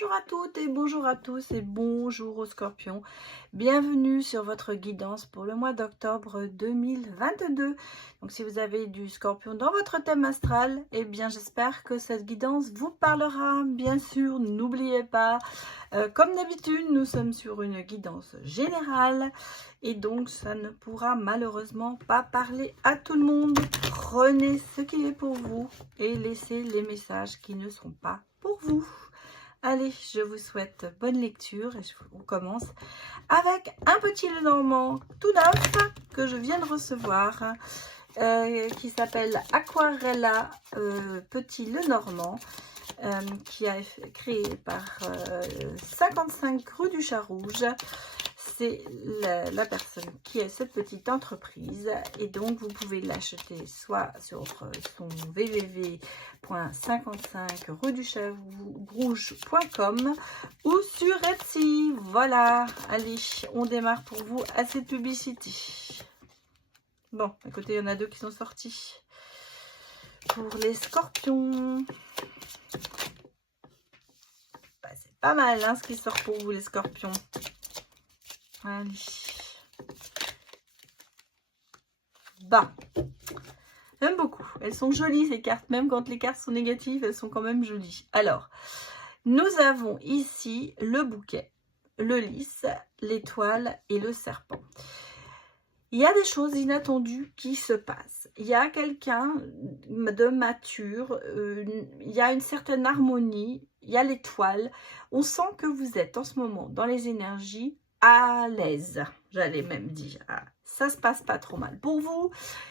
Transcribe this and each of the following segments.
Bonjour à toutes et bonjour à tous et bonjour aux scorpions. Bienvenue sur votre guidance pour le mois d'octobre 2022. Donc si vous avez du scorpion dans votre thème astral, eh bien j'espère que cette guidance vous parlera. Bien sûr, n'oubliez pas, comme d'habitude, nous sommes sur une guidance générale et donc ça ne pourra malheureusement pas parler à tout le monde. Prenez ce qui est pour vous et laissez les messages qui ne sont pas pour vous. Allez, je vous souhaite bonne lecture et on commence avec un petit Lenormand tout neuf que je viens de recevoir qui s'appelle Aquarella Petit Lenormand qui a été créé par 55 rue du Chat Rouge. C'est la personne qui a cette petite entreprise et donc vous pouvez l'acheter soit sur son www.55rue-du-chat-rouge.com ou sur Etsy. Voilà, allez, on démarre pour vous à cette publicité. Bon, écoutez, il y en a deux qui sont sortis. Pour les scorpions, bah, c'est pas mal hein, ce qui sort pour vous les scorpions. Allez. Bah, j'aime beaucoup. Elles sont jolies ces cartes, même quand les cartes sont négatives, elles sont quand même jolies. Alors, nous avons ici le bouquet, le lys, l'étoile et le serpent. Il y a des choses inattendues qui se passent. Il y a quelqu'un de mature, il y a une certaine harmonie, il y a l'étoile. On sent que vous êtes en ce moment dans les énergies à l'aise, j'allais même dire. Ça se passe pas trop mal pour vous.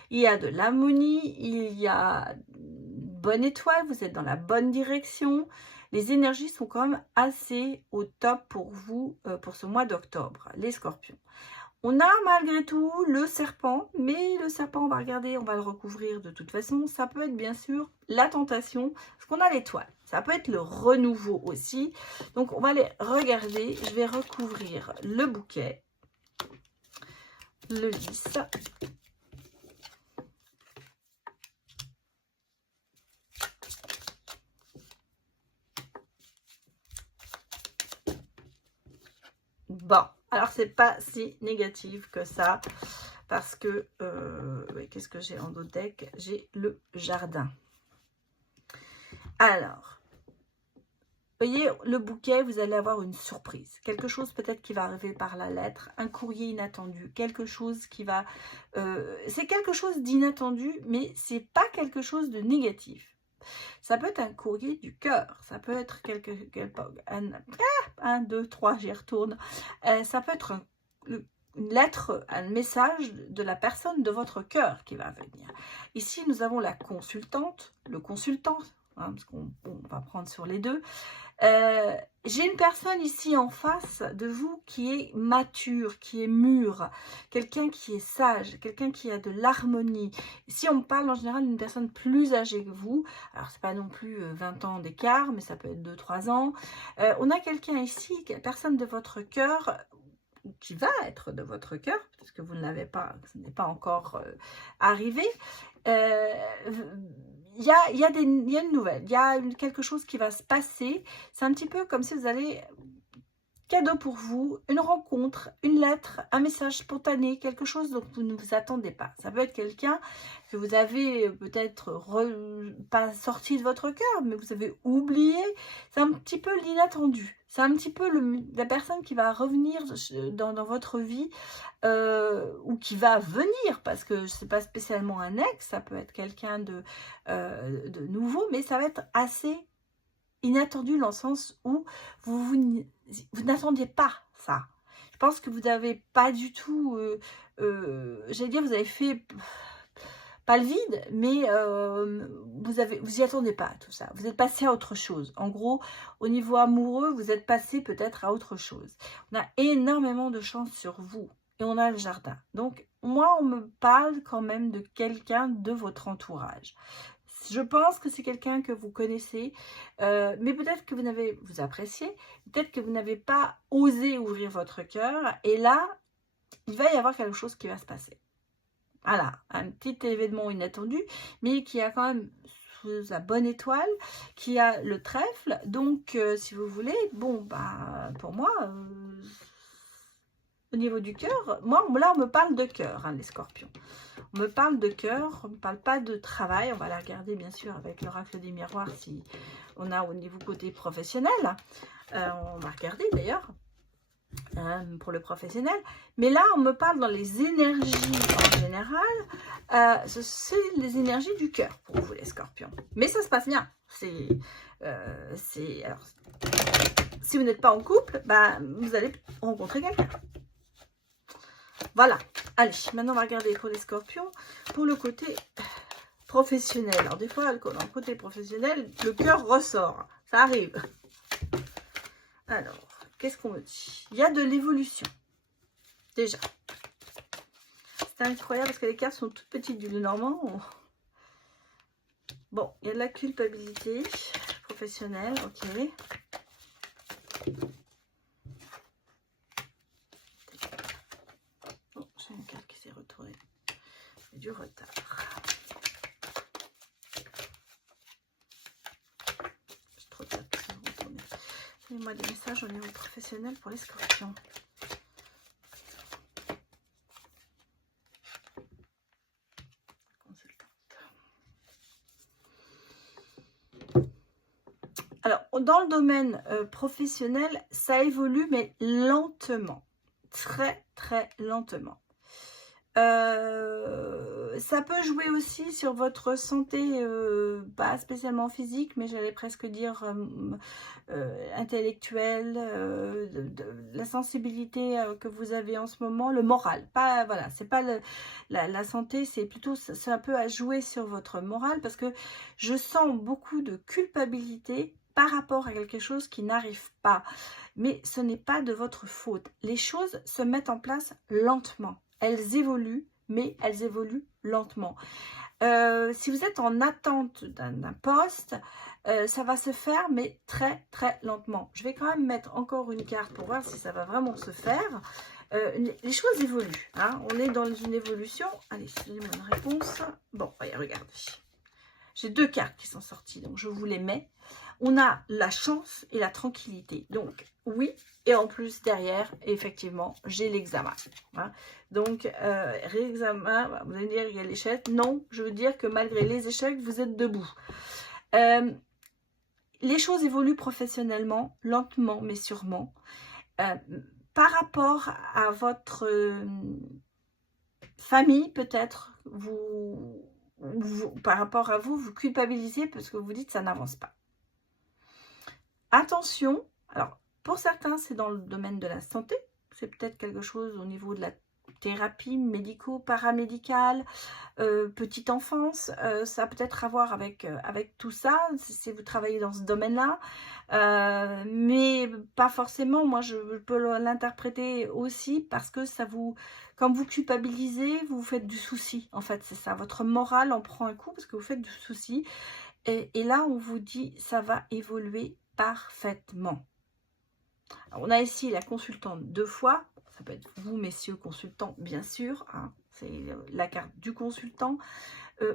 Il y a de l'harmonie, il y a une bonne étoile, vous êtes dans la bonne direction. Les énergies sont quand même assez au top pour vous pour ce mois d'octobre, les scorpions. On a malgré tout le serpent, mais le serpent, on va regarder, on va le recouvrir de toute façon. Ça peut être bien sûr la tentation, parce qu'on a l'étoile. Ça peut être le renouveau aussi. Donc, on va les regarder. Je vais recouvrir le bouquet, le lys. Bon, alors c'est pas si négatif que ça, parce que, oui, qu'est-ce que j'ai en dos deck? J'ai le jardin. Alors, voyez, le bouquet, vous allez avoir une surprise. Quelque chose peut-être qui va arriver par la lettre, un courrier inattendu, quelque chose qui va... c'est quelque chose d'inattendu, mais c'est pas quelque chose de négatif. Ça peut être un courrier du cœur, ça peut être un, deux, trois, j'y retourne. Ça peut être une lettre, un message de la personne de votre cœur qui va venir. Ici, nous avons la consultante, le consultant, hein, parce qu'on va prendre sur les deux. J'ai une personne ici en face de vous qui est mature, qui est mûre, quelqu'un qui est sage, quelqu'un qui a de l'harmonie. Si on parle en général d'une personne plus âgée que vous, alors c'est pas non plus 20 ans d'écart, mais ça peut être 2-3 ans. On a quelqu'un ici, personne de votre cœur, qui va être de votre cœur, parce que vous ne l'avez pas, ce n'est pas encore arrivé. Il y a une nouvelle, il y a quelque chose qui va se passer. C'est un petit peu comme si vous allez, cadeau pour vous, une rencontre, une lettre, un message spontané, quelque chose dont vous ne vous attendez pas. Ça peut être quelqu'un que vous avez peut-être pas sorti de votre cœur, mais vous avez oublié. C'est un petit peu l'inattendu. C'est un petit peu la personne qui va revenir dans votre vie ou qui va venir, parce que ce n'est pas spécialement un ex, ça peut être quelqu'un de nouveau, mais ça va être assez inattendu dans le sens où vous n'attendiez pas ça. Je pense que vous n'avez pas du tout, j'allais dire, vous avez fait pas le vide, mais vous y attendez pas à tout ça. Vous êtes passé à autre chose. En gros, au niveau amoureux, vous êtes passé peut-être à autre chose. On a énormément de chance sur vous et on a le jardin. Donc, moi, on me parle quand même de quelqu'un de votre entourage. Je pense que c'est quelqu'un que vous connaissez, mais peut-être que vous appréciez, peut-être que vous n'avez pas osé ouvrir votre cœur, et là, il va y avoir quelque chose qui va se passer. Voilà, un petit événement inattendu, mais qui a quand même sous la bonne étoile, qui a le trèfle. Donc, si vous voulez, bon, bah, pour moi, au niveau du cœur, moi, là, on me parle de cœur, hein, les scorpions. On me parle de cœur, on ne me parle pas de travail. On va la regarder, bien sûr, avec l'oracle des miroirs, si on a au niveau côté professionnel. On va regarder, d'ailleurs. Pour le professionnel, mais là on me parle dans les énergies en général, c'est les énergies du cœur pour vous les scorpions, mais ça se passe bien. Alors, si vous n'êtes pas en couple, bah, vous allez rencontrer quelqu'un. Voilà, allez, maintenant on va regarder pour les scorpions, pour le côté professionnel. Alors des fois, dans le côté professionnel, le cœur ressort, ça arrive. Alors, qu'est-ce qu'on me dit? Il y a de l'évolution. Déjà. C'est incroyable parce que les cartes sont toutes petites du Lenormand. Bon, il y a de la culpabilité professionnelle. Ok. Oh, j'ai une carte qui s'est retournée. Il y a du retard. J'ai trop de cartes qui sont retournées. Donnez-moi des messages au niveau professionnel pour les scorpions. Consultante. Alors, dans le domaine professionnel, ça évolue, mais lentement. Très, très lentement. Ça peut jouer aussi sur votre santé, pas spécialement physique, mais j'allais presque dire intellectuelle, la sensibilité que vous avez en ce moment, le moral. Pas, voilà, c'est pas la santé, c'est plutôt, c'est un peu à jouer sur votre moral, parce que je sens beaucoup de culpabilité par rapport à quelque chose qui n'arrive pas. Mais ce n'est pas de votre faute. Les choses se mettent en place lentement. Elles évoluent, mais elles évoluent lentement. Si vous êtes en attente d'un poste, ça va se faire, mais très, très lentement. Je vais quand même mettre encore une carte pour voir si ça va vraiment se faire. Les choses évoluent. Hein. On est dans une évolution. Allez, donnez-moi une réponse. Bon, regardez. J'ai deux cartes qui sont sorties, donc je vous les mets. On a la chance et la tranquillité. Donc, oui, et en plus, derrière, effectivement, j'ai l'examen. Hein. Donc, réexamen, vous allez me dire, il y a l'échec. Non, je veux dire que malgré les échecs, vous êtes debout. Les choses évoluent professionnellement, lentement, mais sûrement. Par rapport à votre famille, peut-être, par rapport à vous, vous culpabilisez parce que vous dites ça n'avance pas. Attention, alors pour certains c'est dans le domaine de la santé, c'est peut-être quelque chose au niveau de la thérapie médico-paramédicale, petite enfance, ça a peut-être à voir avec tout ça, si vous travaillez dans ce domaine-là, mais pas forcément. Moi je peux l'interpréter aussi parce que ça vous, comme vous culpabilisez, vous faites du souci, en fait c'est ça, votre morale en prend un coup parce que vous faites du souci, et là on vous dit ça va évoluer parfaitement. Alors, on a ici la consultante deux fois, ça peut être vous messieurs consultants bien sûr, hein, c'est la carte du consultant.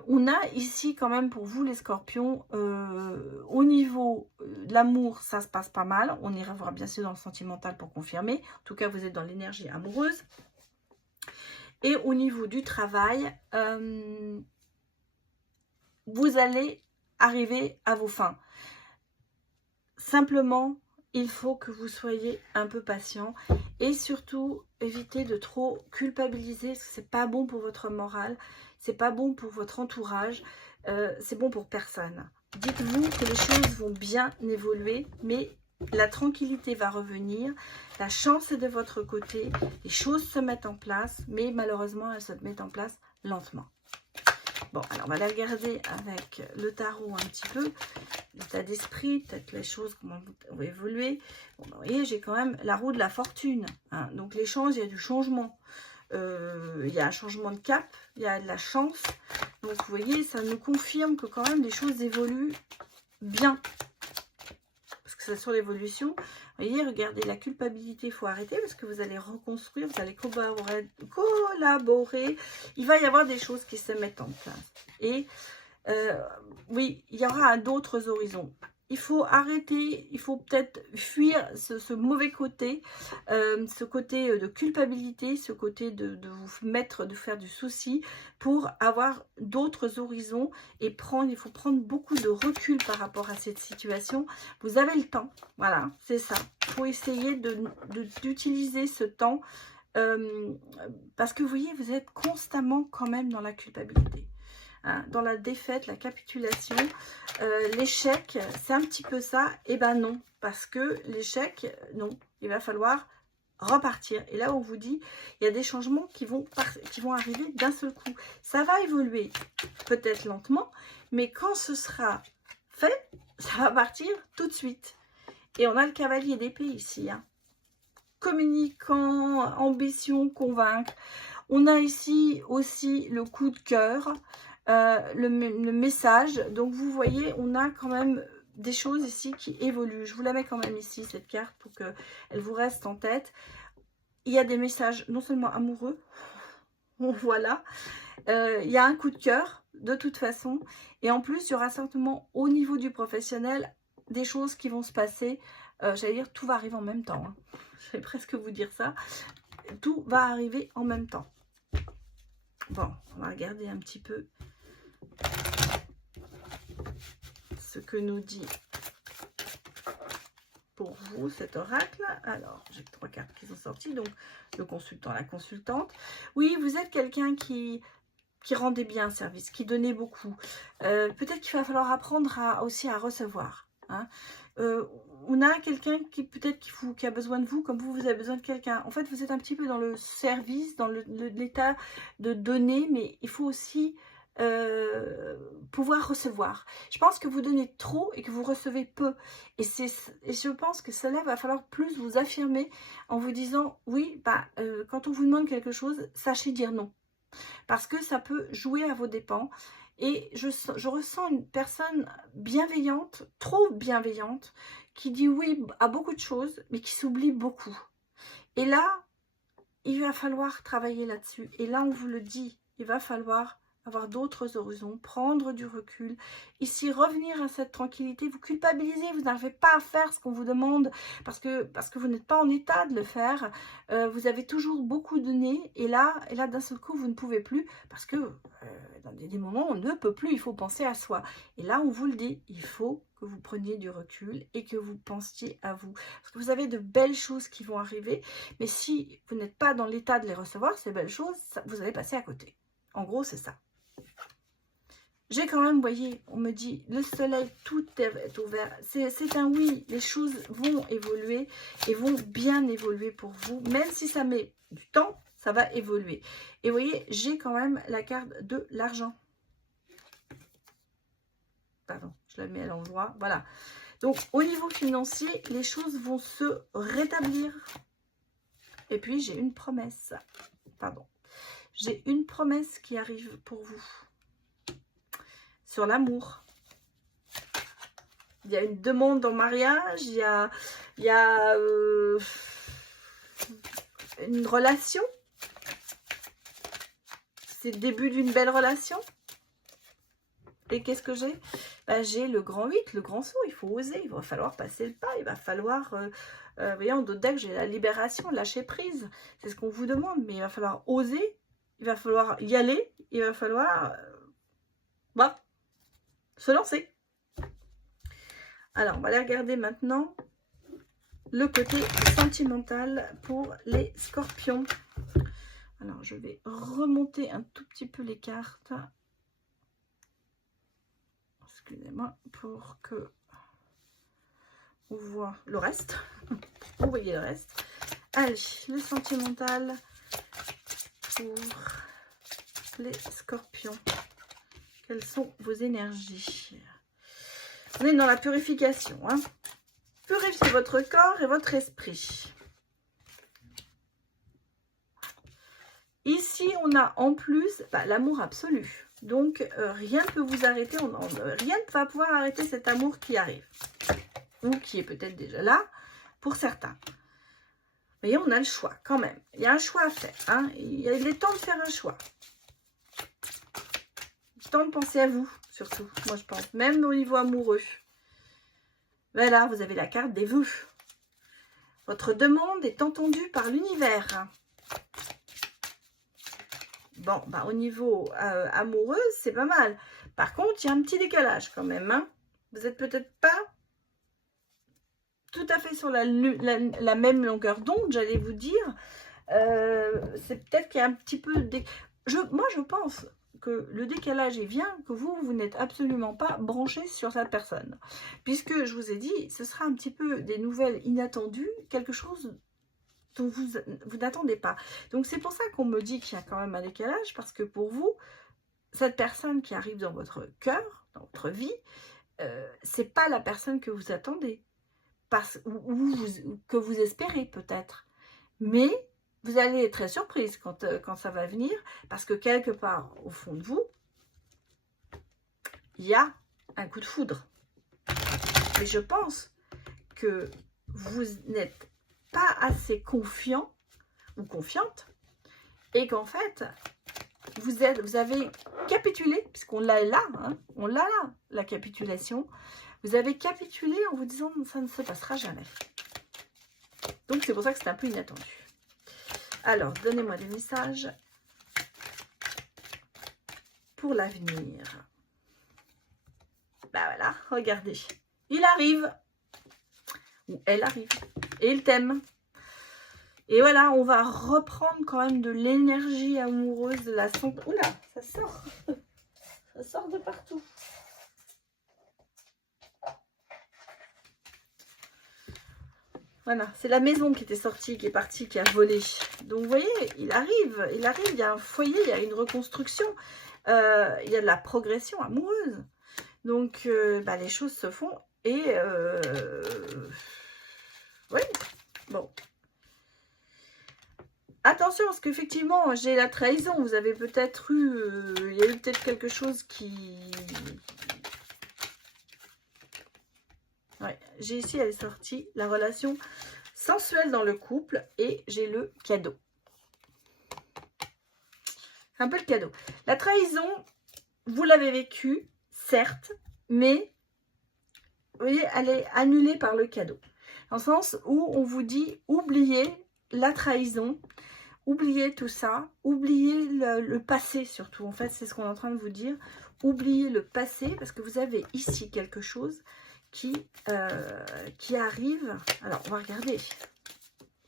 On a ici quand même pour vous les scorpions, au niveau de l'amour ça se passe pas mal, on ira voir bien sûr dans le sentimental pour confirmer, en tout cas vous êtes dans l'énergie amoureuse. Et au niveau du travail, vous allez arriver à vos fins. Simplement, il faut que vous soyez un peu patient et surtout évitez de trop culpabiliser parce que c'est pas bon pour votre morale, c'est pas bon pour votre entourage, c'est bon pour personne. Dites-vous que les choses vont bien évoluer, mais la tranquillité va revenir, la chance est de votre côté, les choses se mettent en place, mais malheureusement elles se mettent en place lentement. Bon, alors on va la regarder avec le tarot un petit peu, l'état d'esprit, peut-être les choses, comment vont évoluer. Bon, vous voyez, j'ai quand même la roue de la fortune. Hein. Donc les chances, il y a du changement. Il y a un changement de cap, il y a de la chance. Donc vous voyez, ça nous confirme que quand même les choses évoluent bien. Parce que c'est sur l'évolution. Vous voyez, regardez, la culpabilité, il faut arrêter parce que vous allez reconstruire, vous allez collaborer. Il va y avoir des choses qui se mettent en place. Et Oui, il y aura d'autres horizons. Il faut arrêter, il faut peut-être fuir ce mauvais côté, ce côté de culpabilité, ce côté de vous mettre, de faire du souci pour avoir d'autres horizons et il faut prendre beaucoup de recul par rapport à cette situation. Vous avez le temps, voilà, c'est ça. Il faut essayer d'utiliser ce temps parce que vous voyez, vous êtes constamment quand même dans la culpabilité. Hein, dans la défaite, la capitulation, l'échec, c'est un petit peu ça. Et ben non, parce que l'échec, non, il va falloir repartir. Et là, on vous dit, il y a des changements qui vont arriver d'un seul coup. Ça va évoluer, peut-être lentement, mais quand ce sera fait, ça va partir tout de suite. Et on a le cavalier d'épée ici. Hein. Communicant, ambition, convaincre. On a ici aussi le coup de cœur. Le message. Donc, vous voyez, on a quand même des choses ici qui évoluent. Je vous la mets quand même ici, cette carte, pour qu'elle vous reste en tête. Il y a des messages non seulement amoureux, voilà. Il y a un coup de cœur, de toute façon. Et en plus, il y aura certainement, au niveau du professionnel, des choses qui vont se passer. J'allais dire, tout va arriver en même temps. Hein. Je vais presque vous dire ça. Tout va arriver en même temps. Bon, on va regarder un petit peu ce que nous dit pour vous cet oracle. Alors, j'ai 3 cartes qui sont sorties, donc le consultant, la consultante. Oui, vous êtes quelqu'un qui rendait bien service, qui donnait beaucoup. Peut-être qu'il va falloir apprendre aussi à recevoir. Hein. On a quelqu'un qui peut-être qui a besoin de vous, comme vous avez besoin de quelqu'un. En fait, vous êtes un petit peu dans le service, dans l'état de donner, mais il faut aussi pouvoir recevoir. Je pense que vous donnez trop et que vous recevez peu. Et je pense que cela va falloir plus vous affirmer en vous disant, oui, quand on vous demande quelque chose, sachez dire non. Parce que ça peut jouer à vos dépens. Et je ressens une personne bienveillante, trop bienveillante, qui dit oui à beaucoup de choses, mais qui s'oublie beaucoup. Et là, il va falloir travailler là-dessus. Et là, on vous le dit, il va falloir avoir d'autres horizons, prendre du recul, ici revenir à cette tranquillité, vous culpabilisez, vous n'arrivez pas à faire ce qu'on vous demande parce que vous n'êtes pas en état de le faire, vous avez toujours beaucoup donné et là d'un seul coup vous ne pouvez plus parce que dans des moments on ne peut plus, il faut penser à soi et là on vous le dit, il faut que vous preniez du recul et que vous pensiez à vous parce que vous avez de belles choses qui vont arriver mais si vous n'êtes pas dans l'état de les recevoir, ces belles choses, vous allez passer à côté. En gros c'est ça. J'ai quand même, vous voyez, on me dit, le soleil, tout est ouvert. C'est un oui, les choses vont évoluer et vont bien évoluer pour vous. Même si ça met du temps, ça va évoluer. Et vous voyez, j'ai quand même la carte de l'argent. Pardon, je la mets à l'endroit. Voilà. Donc, au niveau financier, les choses vont se rétablir. Et puis, j'ai une promesse. Pardon. J'ai une promesse qui arrive pour vous. Sur l'amour. Il y a une demande en mariage, il y a une relation. C'est le début d'une belle relation. Et qu'est-ce que j'ai? J'ai le grand 8, le grand saut. Il faut oser, il va falloir passer le pas. Il va falloir, vous voyez, en d'autres decks, j'ai la libération, lâcher prise. C'est ce qu'on vous demande, mais il va falloir oser. Il va falloir y aller. Il va falloir... se lancer. Alors, on va aller regarder maintenant le côté sentimental pour les scorpions. Alors, je vais remonter un tout petit peu les cartes. Excusez-moi, pour que on voit le reste. Vous voyez le reste. Allez, le sentimental pour les scorpions. Quelles sont vos énergies? On est dans la purification. Hein. Purifiez votre corps et votre esprit. Ici, on a en plus l'amour absolu. Donc, rien ne peut vous arrêter. Rien ne va pouvoir arrêter cet amour qui arrive. Ou qui est peut-être déjà là, pour certains. Vous voyez, on a le choix quand même. Il y a un choix à faire. Hein. Il est temps de faire un choix. Temps de penser à vous. surtout, moi je pense. Même au niveau amoureux. Voilà, vous avez la carte des vœux. Votre demande est entendue par l'univers. Bon, bah, au niveau amoureux, c'est pas mal. Par contre, il y a un petit décalage quand même. Hein. Vous n'êtes peut-être pas tout à fait sur la même longueur d'onde, j'allais vous dire. C'est peut-être qu'il y a un petit peu... Moi, je pense que le décalage vient que vous n'êtes absolument pas branché sur cette personne. Puisque, je vous ai dit, ce sera un petit peu des nouvelles inattendues, quelque chose dont vous n'attendez pas. Donc, c'est pour ça qu'on me dit qu'il y a quand même un décalage, parce que pour vous, cette personne qui arrive dans votre cœur, dans votre vie, c'est pas la personne que vous attendez, que vous espérez peut-être. Mais vous allez être très surprise quand ça va venir, parce que quelque part, au fond de vous, il y a un coup de foudre. Et je pense que vous n'êtes pas assez confiant ou confiante, et qu'en fait, vous avez capitulé, puisqu'on l'a là, hein, on l'a là, la capitulation. Vous avez capitulé en vous disant « ça ne se passera jamais ». Donc, c'est pour ça que c'est un peu inattendu. Alors, donnez-moi des messages pour l'avenir. Ben voilà, regardez. Il arrive. Ou elle arrive. Et il t'aime. Et voilà, on va reprendre quand même de l'énergie amoureuse, de la santé. Oula, ça sort. Ça sort de partout. Voilà, c'est la maison qui était sortie, qui est partie, qui a volé. Donc, vous voyez, il arrive, il y a un foyer, il y a une reconstruction, il y a de la progression amoureuse. Donc, bah, les choses se font et... oui, bon. Attention, parce qu'effectivement, j'ai la trahison. Vous avez peut-être eu... il y a eu peut-être quelque chose qui... Ouais, j'ai ici, elle est sortie, la relation sensuelle dans le couple et j'ai le cadeau. C'est un peu le cadeau. La trahison, vous l'avez vécue, certes, mais vous voyez, elle est annulée par le cadeau. Dans le sens où on vous dit, oubliez la trahison, oubliez tout ça, oubliez le passé surtout. En fait, c'est ce qu'on est en train de vous dire. Oubliez le passé parce que vous avez ici quelque chose qui arrive. Alors, on va regarder.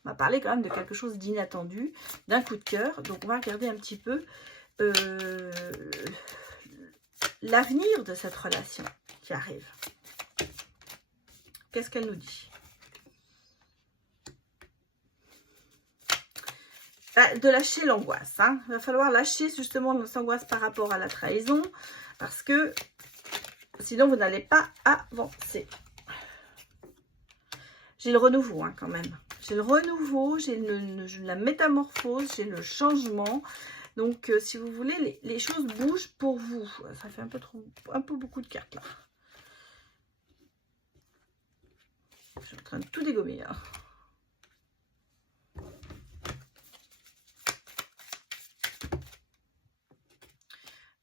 On va parler quand même de quelque chose d'inattendu, d'un coup de cœur. Donc, on va regarder un petit peu l'avenir de cette relation qui arrive. Qu'est-ce qu'elle nous dit? De lâcher l'angoisse. Hein. Il va falloir lâcher justement l'angoisse par rapport à la trahison. Parce que sinon, vous n'allez pas avancer. J'ai le renouveau hein, quand même. J'ai le renouveau, j'ai la métamorphose, j'ai le changement. Donc, si vous voulez, les choses bougent pour vous. Ça fait un peu beaucoup de cartes là. Je suis en train de tout dégommer. Hein.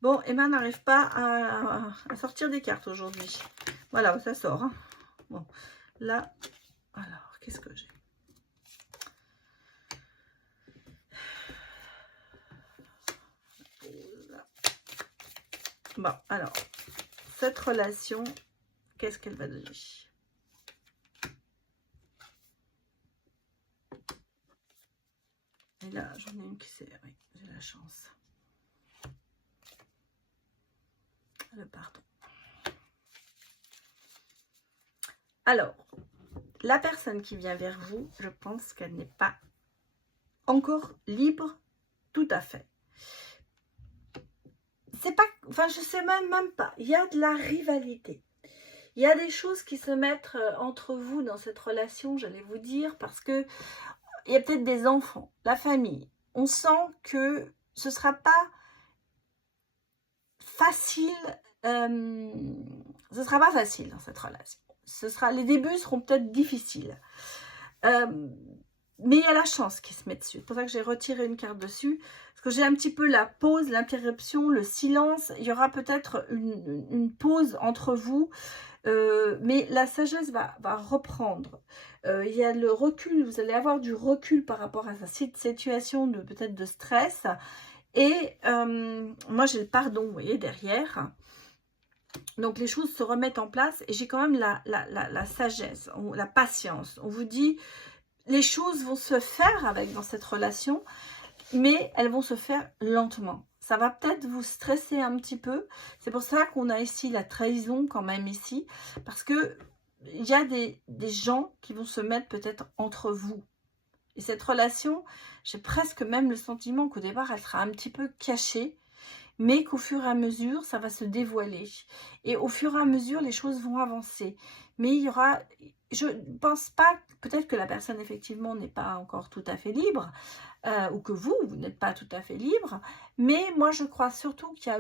Bon, Emma n'arrive pas à sortir des cartes aujourd'hui. Voilà, ça sort. Hein. Bon, là, alors, qu'est-ce que j'ai? Bon, alors, cette relation, qu'est-ce qu'elle va donner? Et là, j'en ai une qui s'est... Oui, j'ai la chance. Le pardon. Alors, la personne qui vient vers vous, je pense qu'elle n'est pas encore libre tout à fait. C'est pas... Enfin, je sais même pas. Il y a de la rivalité. Il y a des choses qui se mettent entre vous dans cette relation, j'allais vous dire, parce que il y a peut-être des enfants, la famille. On sent que ce ne sera pas facile. Ce ne sera pas facile dans cette relation. Les débuts seront peut-être difficiles. Mais il y a la chance qui se met dessus. C'est pour ça que j'ai retiré une carte dessus. Parce que j'ai un petit peu la pause, l'interruption, le silence. Il y aura peut-être une pause entre vous. Mais la sagesse va reprendre. Il y a le recul. Vous allez avoir du recul par rapport à cette situation de peut-être de stress. Et moi, j'ai le pardon, vous voyez, derrière. Donc, les choses se remettent en place. Et j'ai quand même la sagesse, la patience. On vous dit... Les choses vont se faire dans cette relation, mais elles vont se faire lentement. Ça va peut-être vous stresser un petit peu. C'est pour ça qu'on a ici la trahison quand même ici. Parce que il y a des gens qui vont se mettre peut-être entre vous. Et cette relation, j'ai presque même le sentiment qu'au départ, elle sera un petit peu cachée. Mais qu'au fur et à mesure, ça va se dévoiler. Et au fur et à mesure, les choses vont avancer. Mais il y aura... Je ne pense pas... Peut-être que la personne, effectivement, n'est pas encore tout à fait libre. Ou que vous n'êtes pas tout à fait libre. Mais moi, je crois surtout qu'il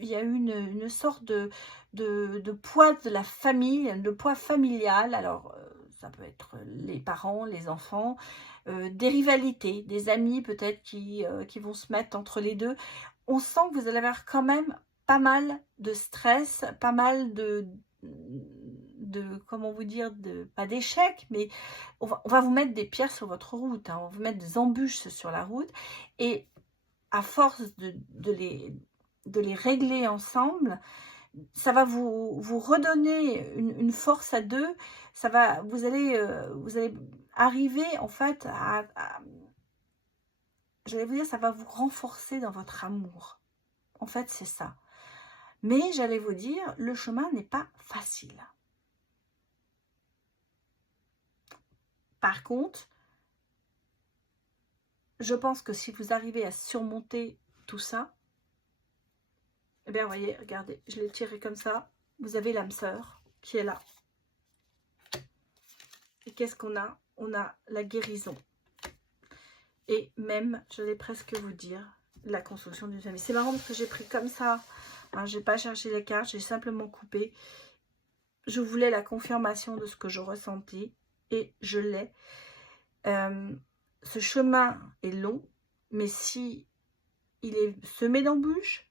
y a une sorte de poids de la famille, de poids familial. Alors, ça peut être les parents, les enfants... des rivalités, des amis peut-être qui vont se mettre entre les deux. On sent que vous allez avoir quand même pas mal de stress, pas mal de comment vous dire, pas d'échecs, mais on va vous mettre des pierres sur votre route, hein, on va vous mettre des embûches sur la route, et à force de les régler ensemble, ça va vous redonner une force à deux, vous allez arriver en fait j'allais vous dire, ça va vous renforcer dans votre amour. En fait, c'est ça. Mais j'allais vous dire, le chemin n'est pas facile. Par contre, je pense que si vous arrivez à surmonter tout ça, eh bien, vous voyez, regardez, je l'ai tiré comme ça. Vous avez l'âme sœur qui est là. Et qu'est-ce qu'on a? On a la guérison. Et même, j'allais presque vous dire, la construction d'une famille. C'est marrant parce que j'ai pris comme ça. Hein, je n'ai pas cherché les cartes, j'ai simplement coupé. Je voulais la confirmation de ce que je ressentais. Et je l'ai. Ce chemin est long, mais si il est semé d'embûches,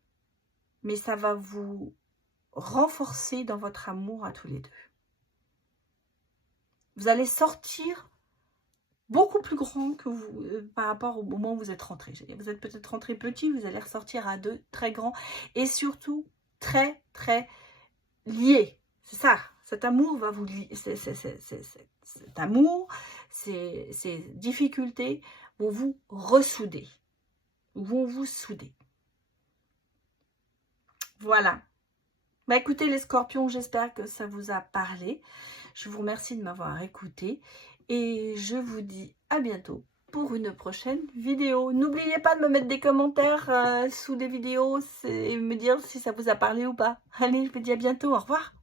mais ça va vous renforcer dans votre amour à tous les deux. Vous allez sortir beaucoup plus grand que vous par rapport au moment où vous êtes rentré. Vous êtes peut-être rentré petit, vous allez ressortir à deux très grands et surtout très très liés. C'est ça, cet amour va vous lier. Cet amour, ces difficultés vont vous ressouder, vont vous souder. Voilà. Bah écoutez les scorpions, j'espère que ça vous a parlé. Je vous remercie de m'avoir écouté. Et je vous dis à bientôt pour une prochaine vidéo. N'oubliez pas de me mettre des commentaires sous des vidéos et me dire si ça vous a parlé ou pas. Allez, je vous dis à bientôt. Au revoir.